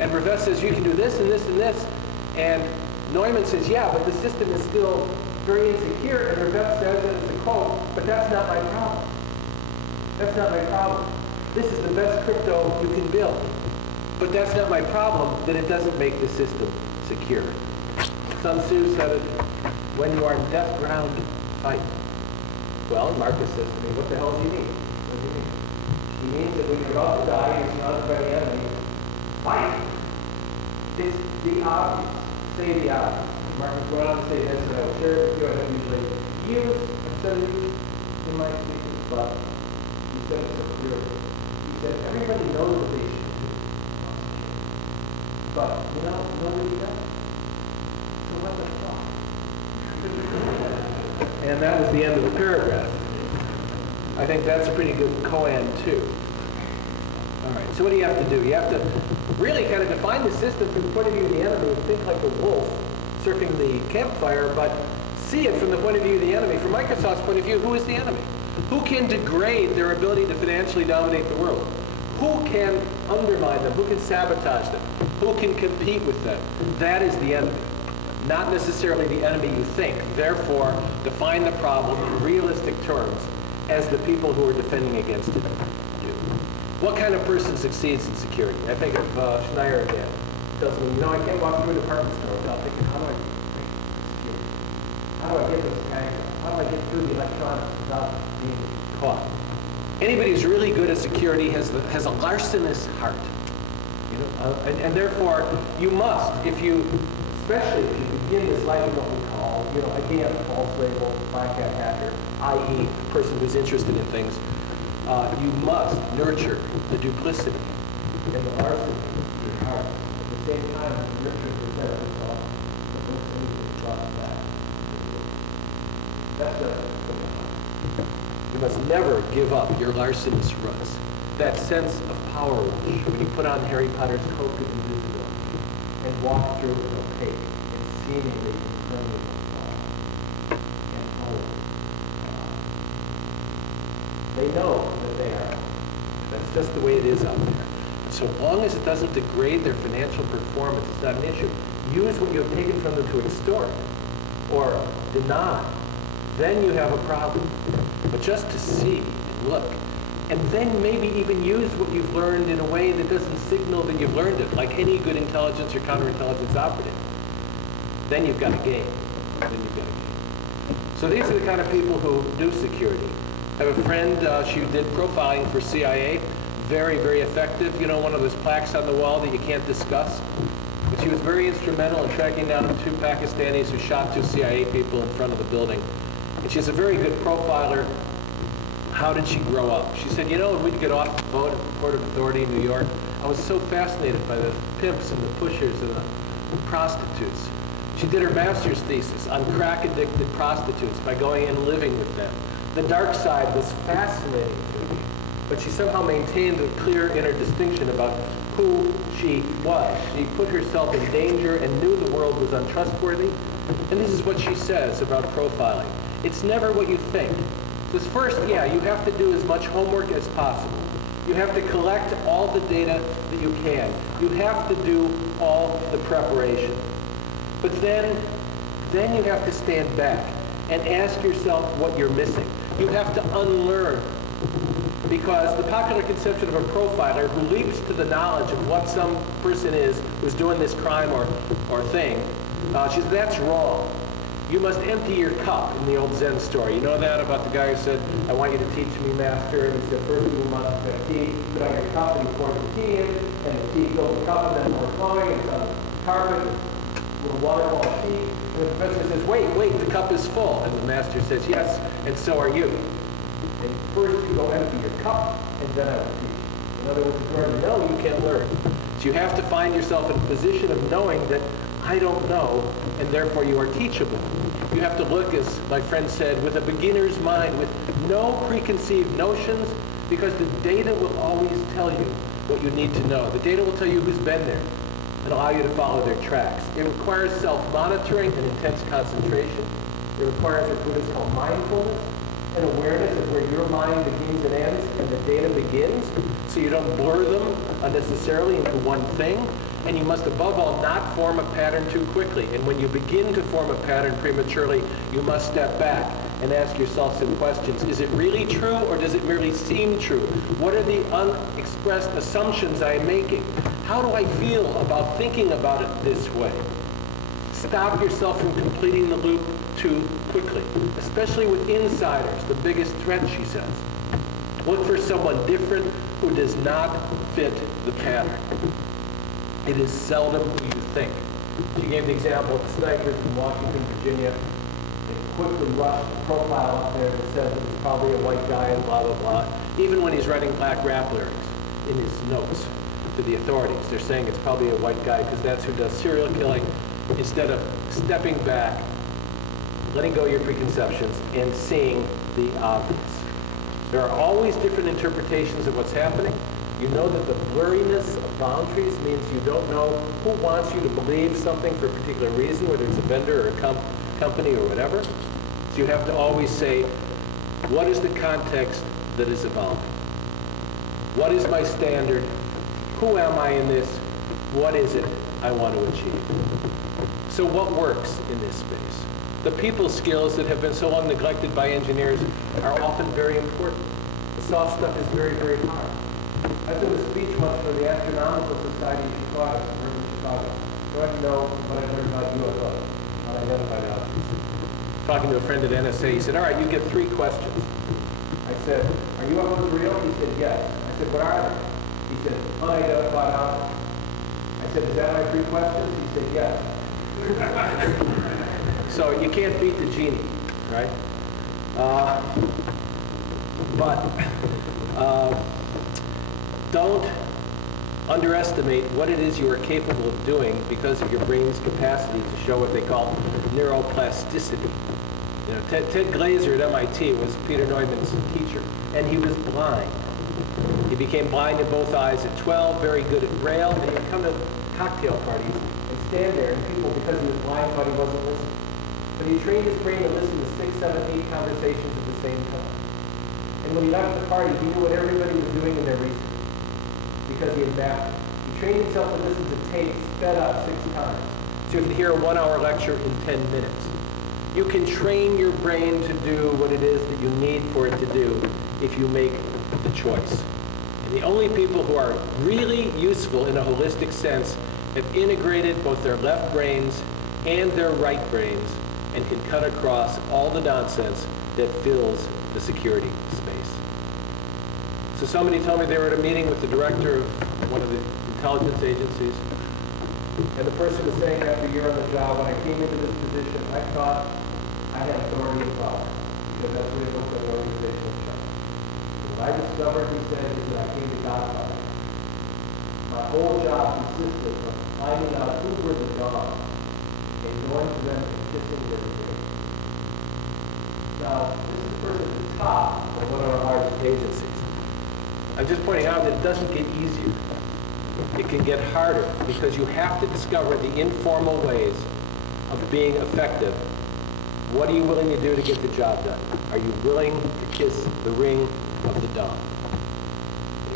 and Revest says, you can do this and this and this, and Neumann says, yeah, but the system is still very insecure, and Revest says, and it's a quote, but that's not my problem. That's not my problem. This is the best crypto you can build. But that's not my problem that it doesn't make the system secure. Sun Tzu said it, when you are in death ground, fight. Well, Marcus says to me, what the hell do you mean? What do you mean? He means that when you're about to die, you're surrounded by the enemy, fight! It's the obvious. Say the obvious. Marcus went on to say this, and I will share it with you. I don't usually use obscenities in my speeches, but he said it so clearly. He said, everybody knows what they should do. But, you know, nobody does. So what the fuck? And that was the end of the paragraph. I think that's a pretty good koan too. All right, so what do you have to do? You have to really kind of define the system from the point of view of the enemy and think like a wolf circling the campfire, but see it from the point of view of the enemy. From Microsoft's point of view, who is the enemy? Who can degrade their ability to financially dominate the world? Who can undermine them? Who can sabotage them? Who can compete with them? That is the enemy, not necessarily the enemy you think. Therefore, define the problem in realistic terms as the people who are defending against it do. What kind of person succeeds in security? I think of Schneier again. Tells me, you know, I can't walk through a department store without thinking, how do I security? How do I get those tags? How do I get through the electronics without being caught? Anybody who's really good at security has a larcenous heart. You know, and therefore, you must, especially if you begin this life in what we call, you know, again, false label, black hat hacker, i.e., a person who's interested in things, you must nurture the duplicity and the larceny in your heart. At the same time, you nurture the terrorist thought, the duplicity and trust that. That's the You must never give up your larcenous roots. That sense of power rush when you put on Harry Potter's cloak of invisibility and walk through an opaque and seemingly impermeable wall. And they know that they are. That's just the way it is out there. And so long as it doesn't degrade their financial performance, it's not an issue. Use what you have taken from them to extort or deny. Then you have a problem. But just to see and look, and then maybe even use what you've learned in a way that doesn't signal that you've learned it, like any good intelligence or counterintelligence operative. Then you've got a game. So these are the kind of people who do security. I have a friend, she did profiling for CIA, very, very effective. You know, one of those plaques on the wall that you can't discuss. But she was very instrumental in tracking down 2 Pakistanis who shot 2 CIA people in front of the building. And she's a very good profiler. How did she grow up? She said, you know, when we'd get off the boat at the Port of Authority in New York, I was so fascinated by the pimps and the pushers and the prostitutes. She did her master's thesis on crack-addicted prostitutes by going and living with them. The dark side was fascinating to me, but she somehow maintained a clear inner distinction about who she was. She put herself in danger and knew the world was untrustworthy. And this is what she says about profiling. It's never what you think. Because first, yeah, you have to do as much homework as possible. You have to collect all the data that you can. You have to do all the preparation. But then you have to stand back and ask yourself what you're missing. You have to unlearn. Because the popular conception of a profiler who leaps to the knowledge of what some person is who's doing this crime or thing, she says, that's wrong. You must empty your cup in the old Zen story. You know that about the guy who said, I want you to teach me, master. And he said, first you must have tea, put on your cup, and you pour the tea in, and the tea fills the cup, and then more flowing, and the carpet, with a waterfall of tea. And the professor says, wait, the cup is full. And the master says, yes, and so are you. And first you go empty your cup, and then I will teach. In other words, if you already know, you can't learn. So you have to find yourself in a position of knowing that I don't know, and therefore you are teachable. You have to look, as my friend said, with a beginner's mind, with no preconceived notions, because the data will always tell you what you need to know. The data will tell you who's been there and allow you to follow their tracks. It requires self-monitoring and intense concentration. It requires what Buddhists call mindfulness, an awareness of where your mind begins and ends and the data begins, so you don't blur them unnecessarily into one thing. And you must, above all, not form a pattern too quickly. And when you begin to form a pattern prematurely, you must step back and ask yourself some questions. Is it really true, or does it merely seem true? What are the unexpressed assumptions I am making? How do I feel about thinking about it this way? Stop yourself from completing the loop too quickly, especially with insiders, the biggest threat, she says. Look for someone different who does not fit the pattern. It is seldom who you think. She gave the example of the snipers in Washington, Virginia. They quickly rushed the profile up there that said that he's probably a white guy and blah, blah, blah. Even when he's writing black rap lyrics in his notes to the authorities, they're saying it's probably a white guy because that's who does serial killing, instead of stepping back, letting go of your preconceptions, and seeing the obvious. There are always different interpretations of what's happening. You know that the blurriness of boundaries means you don't know who wants you to believe something for a particular reason, whether it's a vendor or a company or whatever. So you have to always say, what is the context that is evolving? What is my standard? Who am I in this? What is it I want to achieve? So what works in this space? The people skills that have been so long neglected by engineers are often very important. The soft stuff is very, very hard. I did a speech once for the Astronomical Society in Chicago, suburban Chicago. I wanted to know what I heard about UFOs, unidentified objects. Talking to a friend at NSA, he said, all right, you get 3 questions. I said, are UFOs real? He said, yes. I said, what are they? He said, unidentified objects. I said, is that my 3 questions? He said, yes. So you can't beat the genie, right? Don't underestimate what it is you are capable of doing because of your brain's capacity to show what they call neuroplasticity. You know, Ted Glaser at MIT was Peter Neumann's teacher, and he was blind. He became blind in both eyes at 12, very good at Braille, and he would come to cocktail parties and stand there, and people, because he was blind, thought he wasn't listening. But he trained his brain to listen to 6, 7, 8 conversations at the same time. And when he got to the party, he knew what everybody was doing in their research because he had mapped it. He trained himself to listen to tapes sped up 6 times. So you can hear a 1-hour lecture in 10 minutes. You can train your brain to do what it is that you need for it to do if you make the choice. And the only people who are really useful in a holistic sense have integrated both their left brains and their right brains and can cut across all the nonsense that fills the security space. So somebody told me they were at a meeting with the director of one of the intelligence agencies, and the person was saying after a year on the job, when I came into this position, I thought I had authority and power, because that's what it looked like, organizational chart. What I discovered, he said, is that I came to Godfather. My whole job consisted of finding out who were the dogs and going to them and kissing their face. Now, this is the person at the top of one of our largest agencies. I'm just pointing out that it doesn't get easier. It can get harder because you have to discover the informal ways of being effective. What are you willing to do to get the job done? Are you willing to kiss the ring of the dog?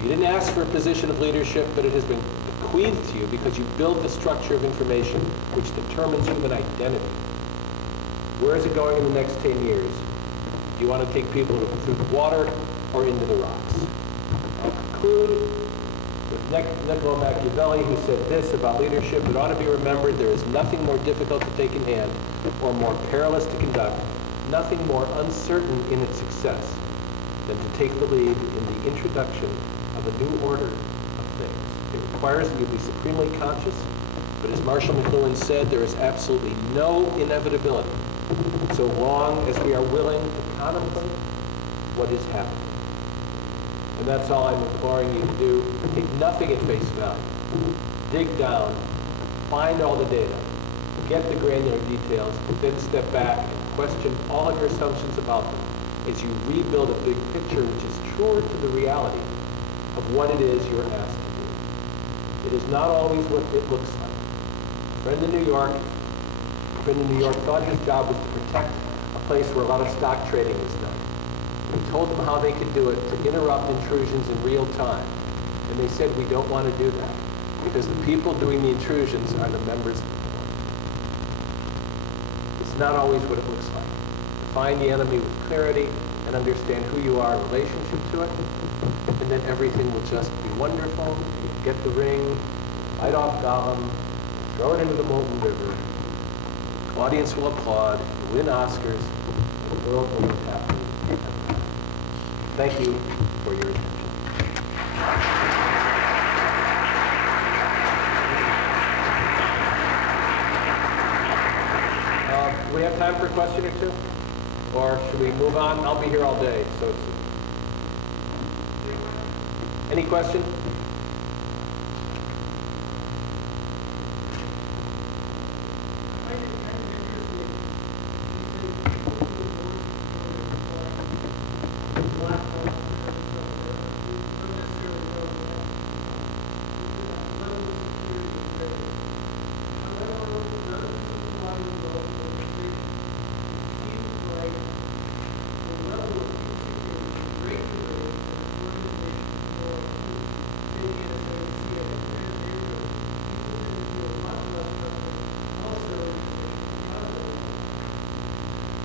You didn't ask for a position of leadership, but it has been bequeathed to you because you build the structure of information which determines human identity. Where is it going in the next 10 years? Do you want to take people through the water or into the rocks? I'll conclude with Niccolo Machiavelli, who said this about leadership: it ought to be remembered there is nothing more difficult to take in hand or more perilous to conduct, nothing more uncertain in its success than to take the lead in the introduction of a new order of things. It requires that you be supremely conscious, but as Marshall McLuhan said, there is absolutely no inevitability so long as we are willing to contemplate what is happening. And that's all I'm imploring you to do. Take nothing at face value. Dig down, find all the data, get the granular details, then step back and question all of your assumptions about them as you rebuild a big picture which is truer to the reality of what it is you're asked to do. It is not always what it looks like. A friend in New York thought his job was to protect a place where a lot of stock trading was done. We told them how they could do it to interrupt intrusions in real time. And they said, we don't want to do that because the people doing the intrusions are the members of the board. It's not always what it looks like. Define the enemy with clarity and understand who you are in relationship to it, and then everything will just be wonderful. You get the ring, fight off Gollum, throw it into the molten river. The audience will applaud, you win Oscars, and the world will be happy. Thank you for your attention. Do we have time for a question or two? Or should we move on? I'll be here all day, so it's... Any question?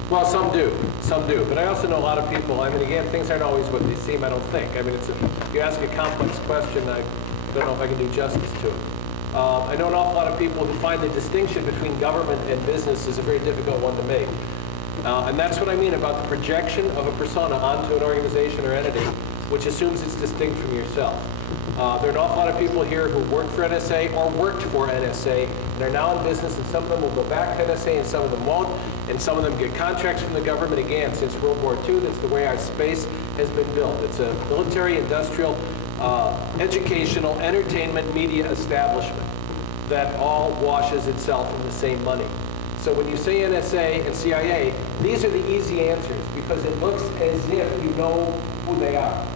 Well, some do, but I also know a lot of people, I mean, again, things aren't always what they seem, I don't think. I mean, if you ask a complex question, I don't know if I can do justice to it. I know an awful lot of people who find the distinction between government and business is a very difficult one to make. And that's what I mean about the projection of a persona onto an organization or entity, which assumes it's distinct from yourself. There are an awful lot of people here who work for NSA or worked for NSA and are now in business, and some of them will go back to NSA and some of them won't, and some of them get contracts from the government. Again, since World War II, that's the way our space has been built. It's a military, industrial, educational, entertainment, media establishment that all washes itself in the same money. So when you say NSA and CIA, these are the easy answers because it looks as if you know who they are.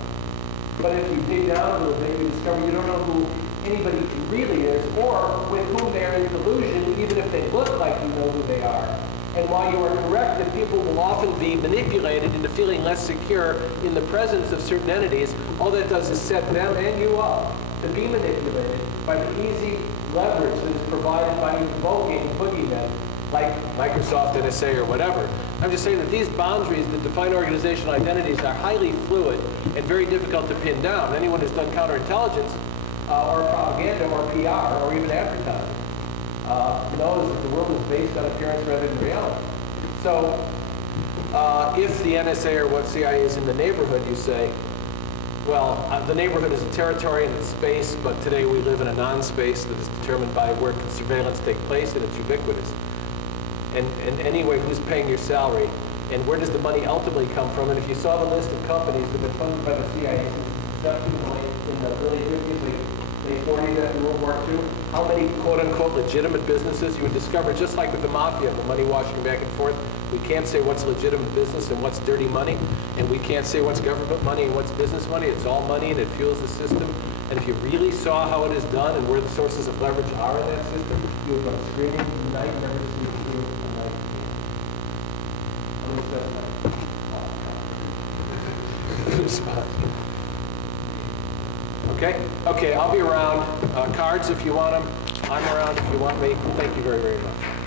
But if you dig down a little bit, you discover you don't know who anybody really is or with whom they're in collusion, even if they look like you know who they are. And while you are correct that people will often be manipulated into feeling less secure in the presence of certain entities, all that does is set them and you up to be manipulated by the easy leverage that is provided by invoking boogeymen like Microsoft, NSA, or whatever. I'm just saying that these boundaries that define organizational identities are highly fluid and very difficult to pin down. Anyone who's done counterintelligence or propaganda or PR or even advertising knows that the world is based on appearance rather than reality. So if the NSA or what CIA is in the neighborhood, you say, well, the neighborhood is a territory and it's space, but today we live in a non-space that is determined by where surveillance takes place, and it's ubiquitous. And anyway, who's paying your salary, and where does the money ultimately come from? And if you saw the list of companies that have been funded by the CIA since in the early 50s, late 40s after World War II, how many quote-unquote legitimate businesses you would discover, just like with the mafia, the money washing back and forth. We can't say what's legitimate business and what's dirty money, and we can't say what's government money and what's business money. It's all money, and it fuels the system. And if you really saw how it is done and where the sources of leverage are in that system, you would go screaming tonight, never to see the truth. Okay, I'll be around. Cards if you want them. I'm around if you want me. Thank you very, very much.